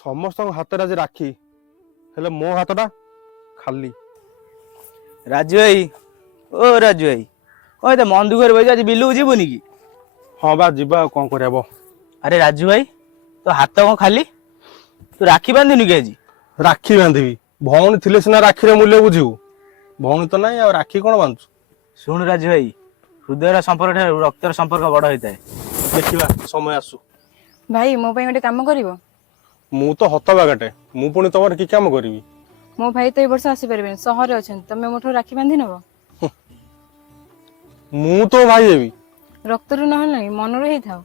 समस्त हाथ आज राखी हेले मो हाथटा खाली। राजू भाई ओ राजू भाई कौन तो मन दुख बस आज बिलू जीवनी कि? हाँ बा जीवा कौन कर। अरे राजू भाई तो हाथ कौन खाली? तू राखी बांधुनी कि आज? राखी बांधि भौणी थे सीना राखी मूल्य बुझू भौणी तो ना राखी कौन बांधु। शुण राजू भाई हृदय संपर्क रक्तर संपर्क बड़ होता है। देखा समय आसु। भाई मो ପାଇଁ ଗୋଟେ କାମ କରିବ। मु तो हतबागाटे मु पुणी तुम कि कम करी। ମୋ ଭାଇ ତ ଏ ବର୍ଷ ଆସିପାରିବେନି ସହରରେ ଅଛନ୍ତି ତମେ ମୋଠୁ ରାକ୍ଷୀ ବାନ୍ଧି ନବ। मु तो भाई हेबी ରକ୍ତରୁ ନହେଲେ ନାହିଁ ମନରୁ ହେଇଥାଉ।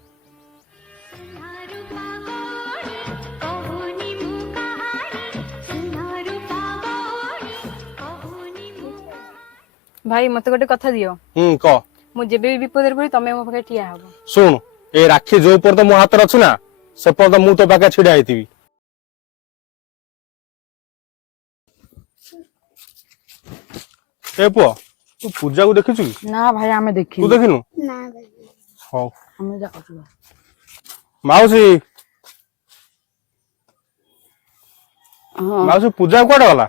ଭାଇ ମତେ ଗୋଟେ କଥା ଦିଅ। क ମୁଁ ଯେବେ ବି ବିପଦରେ ପଡି ତମେ ମୋ ପାଖରେ ଠିଆ ହବ। सुन ए राखी जो पर तो मो हाथ अच्छी ना से पर मु तो पाखे छिड़ा होती। ए पुआ तू पूजा को देखिछु कि? ना भाई आमे देखी तू देखिनु? ना भाई हां हमें जाऊँ माउसी हाँ माउसी पूजा कोडे वाला?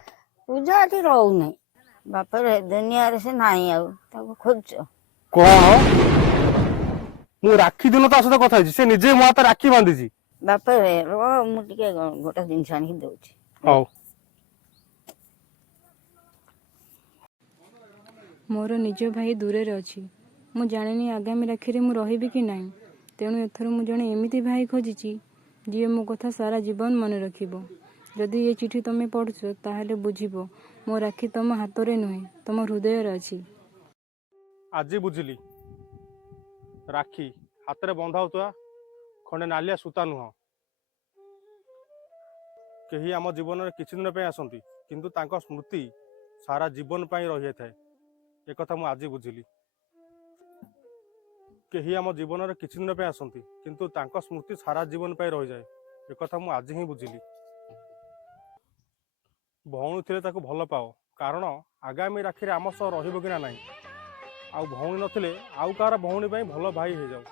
पूजा एठी रहू नहीं बाप रे दुनिया रे से नहीं आउ ताको खोज कौन मु राखी दिन ता सहित कथा से निजे मो हाथ राखी बांधी। बाप रे रो मु टिके गोटा जिनिस आनी दउची हां ମୋର ନିଜ ଭାଇ ଦୂରରେ ଅଛି। ମୁଁ ଜାଣିନି ଆଗାମୀ ରାକ୍ଷୀରେ ମୁଁ ରହିବି କି ନାହିଁ। ତେଣୁ ଏଥର ମୁଁ ଜଣେ ଏମିତି ଭାଇ ଖୋଜିଛି ଯିଏ ମୋ କଥା ସାରା ଜୀବନ ମନେ ରଖିବ। ଯଦି ଏ ଚିଠି ତମେ ପଢୁଛ ତାହେଲେ ବୁଝିବ ମୋ ରାକ୍ଷୀ ତମ ହାତରେ ନୁହେଁ ତମ ହୃଦୟରେ ଅଛି। आज बुझिली राखी हाथ रे बंधा होता खंडे नालिया सूता नुह कहीं आम जीवन में किछि दिन आसती किंतु तांको स्मृति सारा जीवन रही जाए एक कथा आज बुझिली। कहीं आम जीवन में किछि दिन आसती किंतु तांको स्मृति सारा जीवन रही जाए एक कथा मु आज ही बुझिली। भौणी थे ताको भल पाओ कारण आगामी राखी आम सह रही कि ना नहीं। आउ भौणी नथिले आउ कार भौणी भल भाई हो जाऊ।